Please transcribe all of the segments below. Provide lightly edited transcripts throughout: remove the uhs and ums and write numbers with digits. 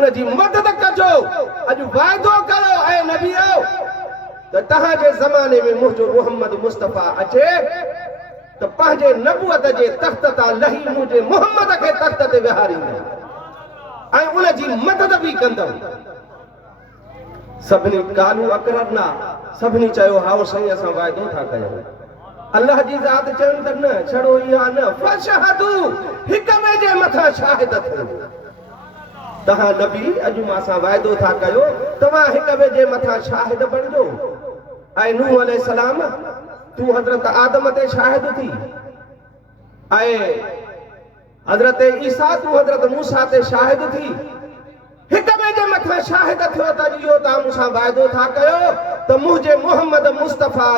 उनजी मदद कजो अॼु वाइदो कयो ऐं नबीओ त तव्हांजे ज़माने में मुंहिंजो मुहम्मद मुस्तफ़ा अचे त पंहिंजे नबूअत जे तख़्त तां लही मुंहिंजे मुहम्मद खे तख़्त ते विहारींदे ऐं उनजी मदद बि कंदमि। सभिनी कालू अकरर ना सभिनी चयो हाओ साईं असां वाइदो था कयूं। अल्लाह जी ज़ात चवनि त न छड़ो इहा न फशहदू हिक ॿिए जे मथां शाहिद थियो। तव्हां नबी अॼु मां सां वाइदो था कयो तव्हां हिक ॿिए जे मथां शाहिद बणिजो। ऐं नूह अलैहिस्सलाम तू हज़रत आदम ते शाहिद थी ऐं हज़रत ईसा तू हज़रत मूसा ते शाहिद थी हिक ॿिए जे मथां शाहिद थियो त इहो तव्हां मूंसां वाइदो था कयो त मुंहिंजे मुहम्मद मुस्तफ़ा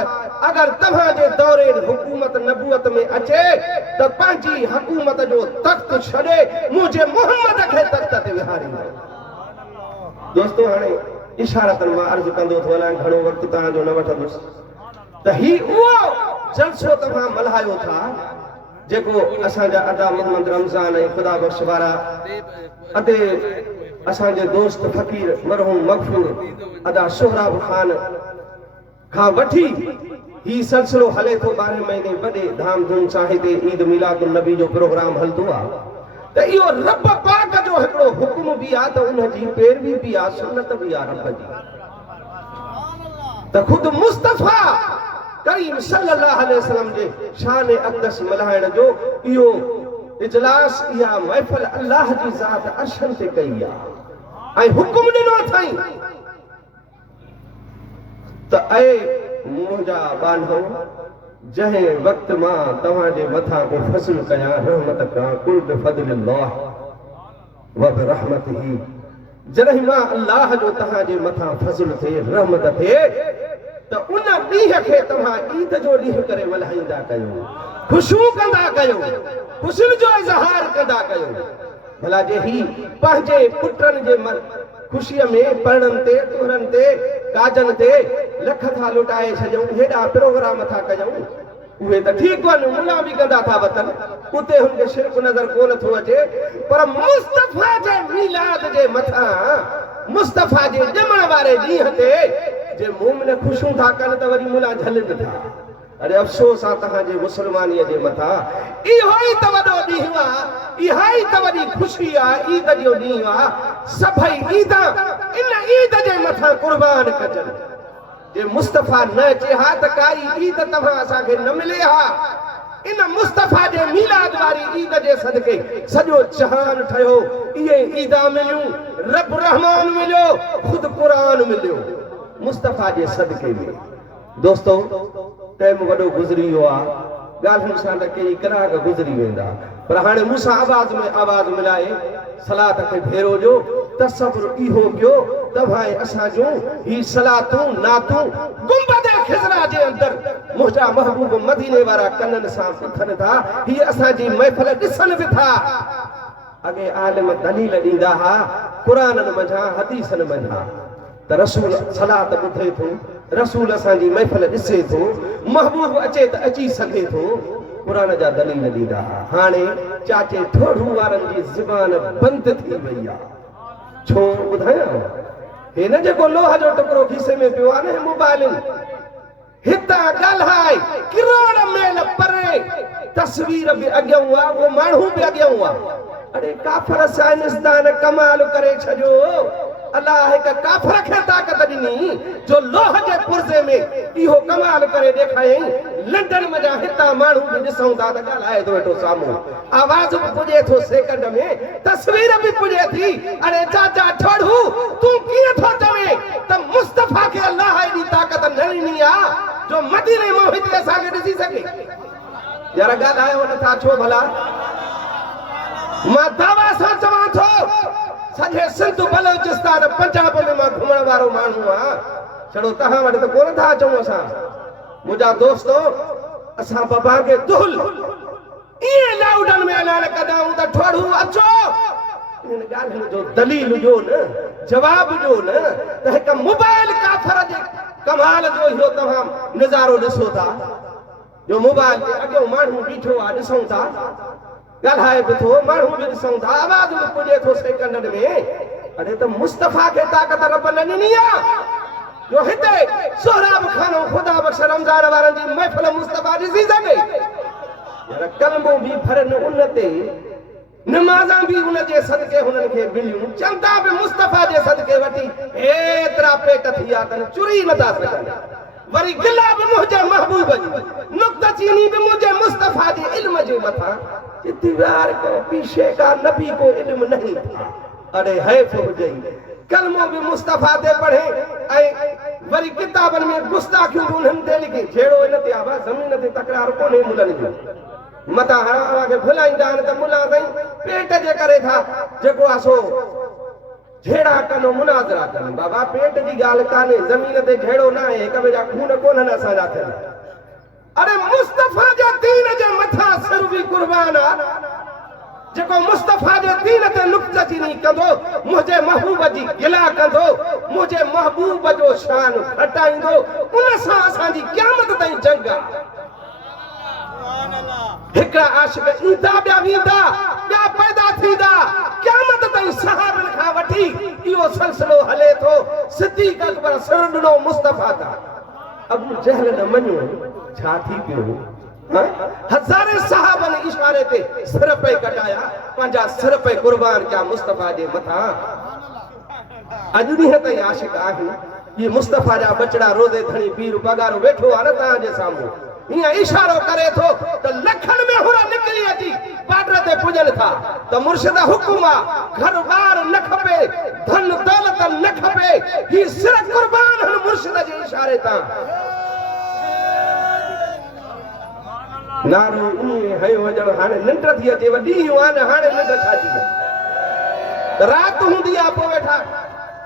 अगरि तव्हांजे दौरे हुकूमत नबूअत में अचे त पंहिंजी हुकूमत जो तख़्त छॾे मुंहिंजे मुहम्मद खे तख़्त ते विहारींदो। दोस्तो हाणे इशारतनि मां अर्ज़ु कंदो थो वञा घणो वक़्तु तव्हांजो न वठंदुसि त ही उहो जलसो तव्हां मल्हायो था जेको असांजा अदा मोहम्मद रमज़ान ऐं ख़ुदा बख़्श वारा अते असांजे दोस्त फ़कीर मरहूम मग़फ़ूर अदा सोहराब ख़ान खां वठी ही सिलसिलो हले थो 12 महीने वॾे धाम धूम सां हिते ईद मिलादुन नबी जो प्रोग्राम हलंदो आहे त इहो रब पाक जो हिकिड़ो हुक्म बि आहे त उनजी पैरवी बि आहे सुन्नत बि आहे रब जी त ख़ुदि मुस्तफ़ा करीम सल्लल्लाहु अलैहि वसल्लम जे शान अक़दस मल्हाइण जो इहो इजलास इहा महफ़िल अल्लाह जी ज़ात अर्शन ते कई आहे ऐं हुक्म ॾिनो अथई त ऐं मुंहिंजा बांधो जंहिं वक़्तु मां तव्हांजे मथां को फज़्ल कयां रहमत कयां कुल बिफ़ज़लिल्लाह व बिरहमतिही जॾहिं मां अल्लाह जो तव्हांजे मथां फज़्ल थिए रहमत थिए त उन ॾींहं खे तव्हां ईद जो ॾींहुं करे मल्हाईंदा कयो ख़ुशियूं कंदा कयो ख़ुशियुनि जो इज़हार कंदा कयो। भला जे ही पंहिंजे पुटनि जे ख़ुशीअ में परणनि ते तुरनि ते काजनि ते लख था लुटाए छॾियूं हेॾा प्रोग्राम था कयूं उहे त ठीकु आहिनि मुला बि कंदा था वतन उते हुनखे शिरक नज़र कोन थो अचे पर मुस्तफ़ा जे मीलाद जे मथां मुस्तफ़ा जे ॼमण वारे ॾींहं ते जे मोमिन ख़ुशियूं था कनि त वरी मुला झलनि था। अरे अफ़सोस आहे तव्हांजे मुसलमानीअ जे मथां इहो ई त वॾो ॾींहुं आहे इहा ई त वॾी ख़ुशी आहे ईद जो ॾींहुं आहे सभई ईद इन ईद जे मथां क़ुर्बान कजनि जे मुस्तफ़ा न अचे हा त काई ईद तव्हां असांखे न मिले हा इन मुस्तफ़ा जे मीलाद वारी ईद जे सदके सॼो जहान ठहियो इहे ईदा मिलियूं रब रहमान मिलियो ख़ुदि क़ुरान मिलियो मुस्तफ़ा जे सदके में। दोस्तो टाइम वॾो गुज़री वियो आहे ॻाल्हियुनि सां त कई कलाक गुज़री वेंदा पर हाणे मूंसां आवाज़ में आवाज़ मिलाए सलात खे भेरो जो तसव्वुर इहो कयो तव्हां असां जूं ही सलातूं नातूं गुंबद ख़िज़रा जे अंदरि मुंहिंजा महबूब मदीने वारा कननि सां ॿुधनि था ही असांजी महफ़िल ॾिसनि बि था। अॻे आलिम दलील ॾींदा हुआ क़ुराननि मंझां हदीसनि मंझां त रसूल सलात ॿुधे थो रसूल असांजी महफ़िल ॾिसे थो महबूब अचे त अची सघे थो क़ुरान जा दलील ॾींदा हुआ। हाणे चाचे ठोड़ू वारनि जी ज़ुबान बंदि थी वई आहे छो ॿुधायां हे न जेको लोह जो टुकड़ो खीसे में पियो आहे न मोबाइलुनि हितां ॻाल्हाए किरोड़ मेल परे तस्वीर बि अॻियां आहे उहो माण्हू बि अॻियां आहे। अरे काफ़र साइंसदान कमाल करे छॾियो अल्लाह हिक काफ़र खे ताक़त ॾिनी जो लोह जे पुर्ज़े में इहो कमाल करे ॾेखारियईं लंडन में जा हितां माण्हू बि ॾिसूं था त ॻाल्हाए थो वेठो साम्हूं आवाज़ बि पुॼे थो सेकंड में तस्वीर बि पुॼे थी। अरे चाचा ठोड़ू तूं कीअं थो चवे त मुस्तफ़ा खे अल्लाह एॾी ताक़त न ॾिनी आहे जो मदीने मां हिते असांखे ॾिसी सघे। यार ॻाल्हायो नथा छो भला मां दावा सां चवां थो सॼे सिंध बलोचिस्तान पंजाब में मां घुमण वारो माण्हू आहियां छड़ो तव्हां वटि त कोन था अचूं असां मुंहिंजा दोस्तो असां बाबा खे दुल ईअं लाउडनि में ऐलान कंदा आहियूं त ठोड़ू अचो इन ॻाल्हियुनि जो दलील ॾियो न जवाब ॾियो न त हिकु मोबाइल काफ़र जे कमाल जो इहो तव्हां नज़ारो ॾिसो था जो मोबाइल ते अॻियों माण्हू बीठो आहे ॾिसूं था ॻाल्हाए बि थो माण्हू बि ॾिसूं था आवाज़ बि पुॼे थो सेकंडनि में अरे तो मुस्तफा के ताकत रब न ॾिनी आहे जो हिते सोहराब खानो खुदा बख्श रमज़ान वारनि जी महफ़िल मुस्तफा ॾिसी सघे यार कलमो बि फरन उन ते नमाज़ां बि उन जे सदके हुननि खे मिलियूं चंदा बि मुस्तफा जे सदके वठी एतिरा पेट थी विया अथनि चुरी नथा सघनि वरी गिला बि मुंहिंजे महबूब जी नुक्ता चीनी बि मुंहिंजे मुस्तफा जे इल्म जे मथां दीवार को पीछे का नबी को इल्म नहीं था अरे हैफ हुजे कलमो भी मुस्तफा ते पढ़े ऐं वरी किताबन में गुस्ताखियूं भी उन्हनि ते लिखी जहिड़ो इन ते आवा ज़मीन ते तकरार कोन्हे मुलनि जो मता हवा खे भुलाईंदा आहिनि त मुला साईं पेट जे करे था जेको आहे सो झेड़ा कनो मुनाज़रा कनि बाबा पेट जी ॻाल्हि कान्हे ज़मीन ते झेड़ो न आहे हिक ॿिए जा खून कोन्हनि असांजा थियल अरे मुस्तफा जे दीन जे मथां सिर बि कुर्बान आहे जेको मुस्तफा जे दीन ते नुक्ता चीनी कंदो मुंहिंजे महबूब जी गिला कंदो मुंहिंजे महबूब जो शान घटाईंदो उन सां असांजी क़यामत ताईं जंग आहे हिकिड़ा आशिक ईंदा ॿिया वेंदा ॿिया पैदा थींदा क़यामत ताईं सहाबनि खां वठी इहो सिलसिलो हले थो सिद्दीक़ अकबर सिर ॾिनो मुस्तफा तां अबू जहल न मञो छा थी पियो हज़ारे सहाबन इशारे ते सिर पे कटाया पंहिंजा सिर पे कुर्बान कया मुस्तफा जे मथां अॼु ॾींहं ताईं आशिक आहिनि ये मुस्तफा जा बचड़ा रोज़े धणी पीर पगारो वेठो आहे न तव्हांजे साम्हूं हीअं इशारो करे थो त लखनि में हुरा निकिरी अची बॉर्डर ते पुॼनि था त मुर्शिद हुकुम आहे घर बार न खपे धन दौलत न खपे ही सिर कुर्बान आहिनि मुर्शिद जे इशारे तां नारो ईअं हयो वञणु हाणे निंड थी अचे वॾी आहे हाणे निंड छा थी राति हूंदी आहे पोइ वेठा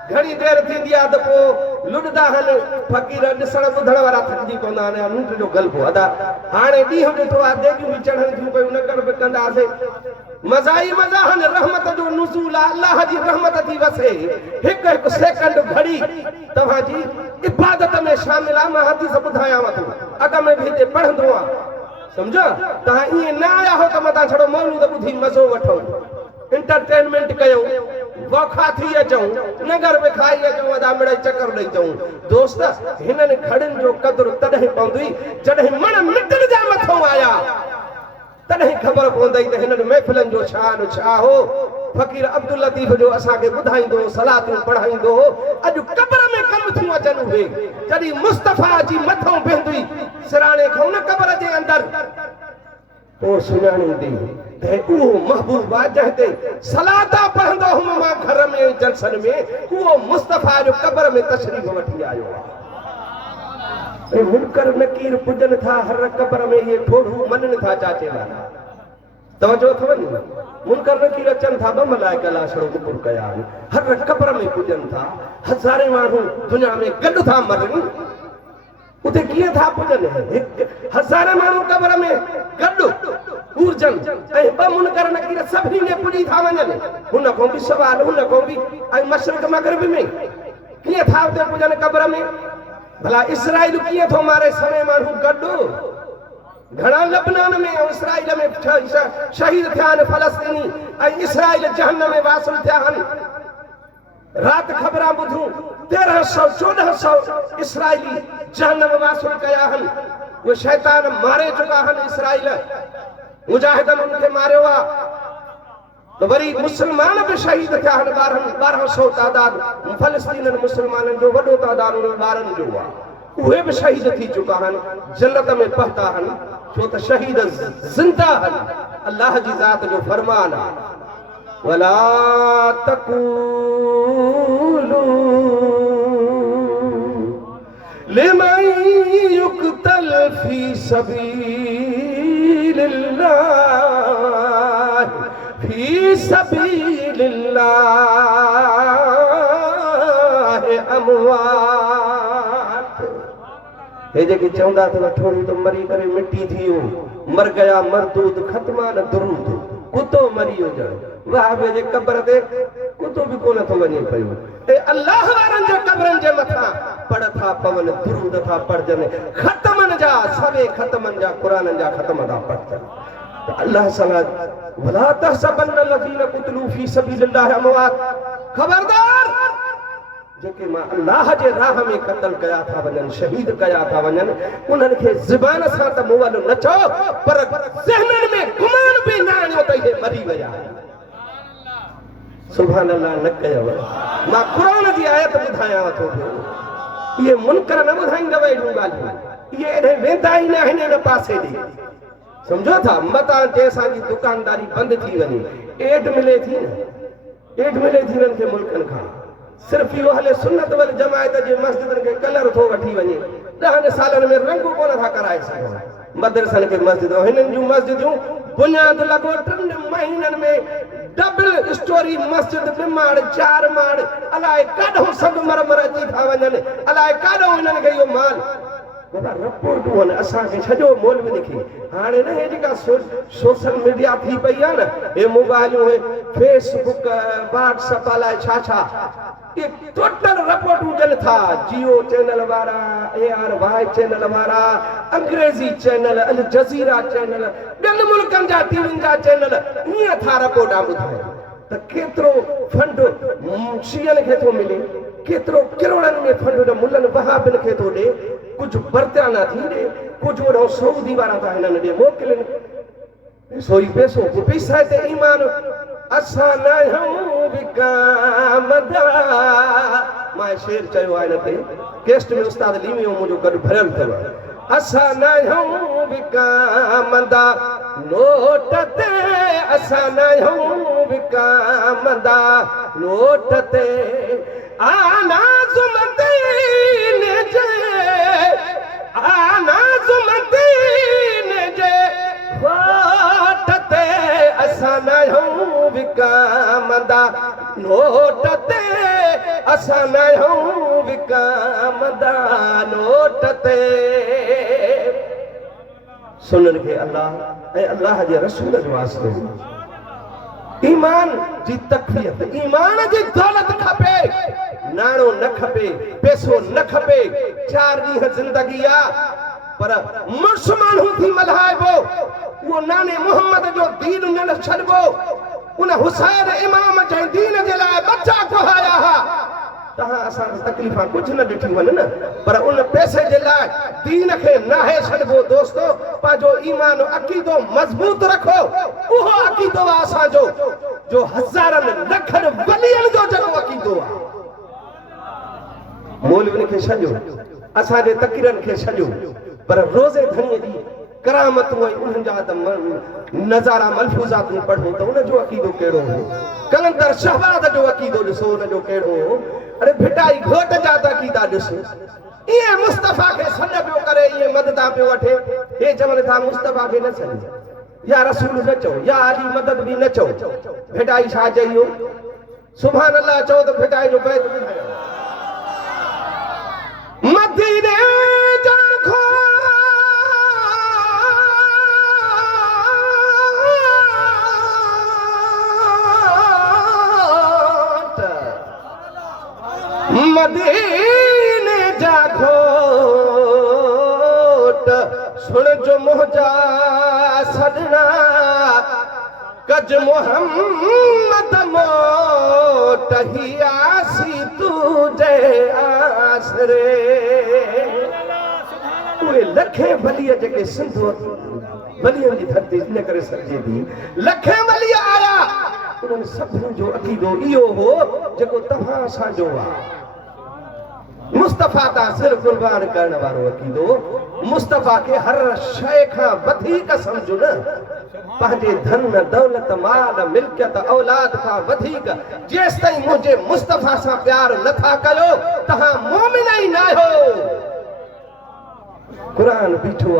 घणी देर थींदी आहे त पोइ लुॾंदा आहिनि फ़क़ीर ॾिसण ॿुधण वारा थकिजी पवंदा आहिनि निंड जो गलबो अदा हाणे ॾींहुं ॾिठो आहे देगियूं बि चढ़नि थियूं पयूं नकर बि कंदासीं मज़ा ई मज़ा आहिनि रहमत जो नुज़ूल आहे अलाह जी रहमत थी वसे हिकु हिकु सेकंड घड़ी तव्हांजी इबादत में शामिल आहे मां हदीस ॿुधायांव थो अॻ में बि हिते पढ़ंदो आहे समझो तव्हां ईअं न आया हो त मथां छड़ो मौलूद ॿुधी मज़ो वठो एंटरटेनमेंट कयूं वौखा थी अचूं नगर में खाई अचूं अदा मिड़ई चकर ॾेई अचूं दोस्त हिननि खड़ियुनि जो क़दुरु तॾहिं पवंदी जॾहिं मण मिटनि जा मथां आया तॾहिं ख़बर पवंदी त हिननि महफ़िलनि जो शान छा हो फ़क़ीर अब्दुल लतीफ़ जो असांखे ॿुधाईंदो सलातूं पढ़ाईंदो हो अॼु क़ब्र में कम थियूं अचनि उहे जॾहिं मुस्तफा जी मथां बीहंदी सिराणे खां उन क़ब्र जे अंदरि पोइ सुञाणींदी त उहो महबूब आहे जंहिं ते सलाता पढ़ंदो हुउमि मां घर में जलसनि में उहो मुस्तफा जो क़ब्र में तशरीफ़ वठी आयो आहे मुनकर नकीर पुॼनि था हर क़ब्र में इहे ठोड़ू मञनि था चाचे वारा तवजो अथव नी मुनकर नकीर अचनि था ॿ मलाइक लाशड़ो ज़िक्र कया आहिनि हर क़ब्र में पुॼनि था हज़ारे माण्हू दुनिया में गॾु था मरनि उते कीअं था पुॼनि हज़ारे माण्हू क़ब्र में गॾु ऊर्जनि ऐं ॿ मुनकर नकीर सभिनी में पुॼी था वञनि हुन खां बि सवाल हुन खां बि ऐं मशरिक़ मग़रिब में कीअं था उते पुॼनि क़ब्र में भला इसराइल कीअं थो मारे सवे माण्हू गॾु घणा लबनान में ऐं इसराइल में शहीद थिया आहिनि फ़लस्तीनी ऐं इसराइल जहन्नम में वासिल थिया आहिनि राति ख़बरां ॿुधूं 1300 1400 इसराइली जहन्नम में वासिल कया आहिनि उहे शैतान मारे चुका आहिनि इसराइल मुजाहिदनि उनखे मारियो आहे त वरी मुस्लमान बि शहीद थिया आहिनि 1200 तादाद फ़लस्तीननि मुस्लमाननि जो वॾो तादाद उन्हनि ॿारनि जो आहे उहे बि शहीद थी चुका आहिनि जन्नत में पहुता आहिनि छो त शहीद ज़िंदा आहिनि अल्लाह जी ज़ात जो फरमान आहे वला तक़ूलू लिमन युक़तल फी सबीलिल्लाह अमवात हे जेके चवंदा त थोड़ी तो मरी करे मिट्टी थियो मर गया मरदूद खत्मा न दुरूद कुतो मरी वञण वाह बे जे क़ब्र ते कुतो बि कोन थो वञे पियो ए अल्लाह वारनि जे क़ब्रनि जे मथां पढ़ था पवन दुरूद था पढ़जनि ख़तमनि जा सवे ख़तमनि जा क़ुराननि जा ख़तम था पढ़जनि अल्लाह सलाह वला तहसबन लजीन कुतलू फी सबीलिल्लाह अमवात खबरदार जेके मां अल्लाह जे राह में क़त्ल कया था वञनि, शहीद कया था वञनि, उन्हनि खे ज़बान सां त मूं वटि न चओ, पर ज़हननि में गुमान बि न आणियो त इहे मरी विया। सुभान अल्लाह न कयव। मां क़ुरान जी आयत ॿुधायांव थो पियो, इहे मुनकर न ॿुधाईंदव अहिड़ियूं ॻाल्हियूं, इहे एॾे वेंदा ई न आहिनि इन पासे ॾे। सम्झो था, मतां जे असांजी दुकानदारी बंदि थी वञे, एड मिले थी न, एड मिले थी हिननि खे मुल्कनि खां। सिर्फ इहो हले सुन्नत वल जमायत जे मस्जिदनि खे कलर थो वठी वञे, 10 सालनि में रंग कोन था कराए सघूं मदरसनि खे मस्जिदूं। हिननि जूं मस्जिदूं बुनियाद लॻो 3 महीननि में डबल स्टोरी मस्जिद, 2 माड़ 4 माड़, अलाए काॾों सभु मरमर अची था वञनि, अलाए काॾों हिननि खे इहो माल बाबा रिपोर्टूं आहिनि। असांखे सॼो मौलवी लिखी हाणे न हे जेका सोशल मीडिया थी पई आहे न, हे मोबाइलूं, हे फेसबुक, व्हाट्सअप, अलाए छा छा, ये टोटल रिपोर्टूं ॾियनि था। जियो चैनल वारा, ARY चैनल वारा, अंग्रेज़ी चैनल, अल जज़ीरा चैनल, ॿियनि मुल्कनि जा टीवियुनि जा चैनल हीअं था रिपोर्टां ॿुधाइनि त केतिरो फंड शियनि खे थो मिले, केतिरो किरोड़नि में फंड मुल्लनि वहाबिन खे थो ॾे, कुझु बर्ताना थी ॾे, कुझु ओॾो सऊदी वारा था हिननि ॾे मोकिलनि। सोई पैसो पैसा ते ईमान असां न आहियूं विकामदा। मां शेर चयो आहे हिन ते, केस्ट में उस्ताद लीमियो मुंहिंजो गॾु भरियल अथव। असां न आहियूं विकामदा नोट ते, असां न आहियूं विकामदा नोट ते, आना ज़ुमदीन जे, आना ज़ुमदीन जे वाट ते, असां न आहियूं विकामदा नोट ते, असां न आहियूं विकामदा नोट ते। सुननि खे अल्लाह ऐं अल्लाह जे रसूल जो वास्ते ईमान जी तकफीयत, ईमान जी दौलत खपे, नाणो न खपे, पैसो न खपे, 4 ॾींहं ज़िंदगी आ, पर मुर्स माण्हू थी मल्हाइबो, उहो नाने मोहम्मद जो दीन न छॾिबो। उन हुसैन इमाम जे दीन जे लाइ बच्चा कुहाया हा। तव्हां असां तकलीफ़ां कुझु न ॾिठियूं आहिनि न, पर उन पैसे जे लाइ दीन खे नाहे छॾिबो। दोस्तो, पंहिंजो ईमान अक़ीदो मज़बूत रखो, उहो अक़ीदो आहे असांजो जो हज़ारनि लखनि वलियनि जो जेको अक़ीदो आहे। मौलवियुनि खे छॾियो, असांजे तक़रीरनि खे छॾियो, पर रोज़े धणीअ जी करामतूं ऐं उन्हनि जा त नज़ारा मलफूज़ातूं पढ़ूं त उनजो अक़ीदो कहिड़ो हो। कलंदर शहबाद जो अक़ीदो ॾिसो, उनजो कहिड़ो हो। अरे भिटाई घोट जा त अक़ीदा ॾिसो, इहे मुस्तफ़ा खे सॾ पियो करे, इहे मददा पियो वठे। हे चवनि था मुस्तफ़ा खे न सॾ, या रसूल न चओ, या अली मदद बि न चओ। भिटाई छा चई? सुभान अल्लाह चओ त भिटाई जो बैत ॿुधायो। मदीने जा मदीने जा घोट सुन जो मुंहिंजा सॾना, कज मोहम्मद मोट ही आसी तुझे आसरे। उहे लखे वलीअ जेके सिंध वलियनि जी धरती इन करे सॾिजे थी, लखे वली आया, उन्हनि सभिनी जो अक़ीदो इहो हो जेको तव्हां असांजो आहे। मुस्तफ़ा ता सिर कुर्बान करण वारो अक़ीदो, मुस्तफ़ा खे हर शइ खां वधीक सम्झो न, पंहिंजे धन दौलत माल मिल्कियत औलाद खां वधीक। जेसि ताईं मुंहिंजे मुस्तफ़ा सां प्यार नथा कयो, तव्हां मोमिन ई न आहियो। क़ुरान बीठो आहे।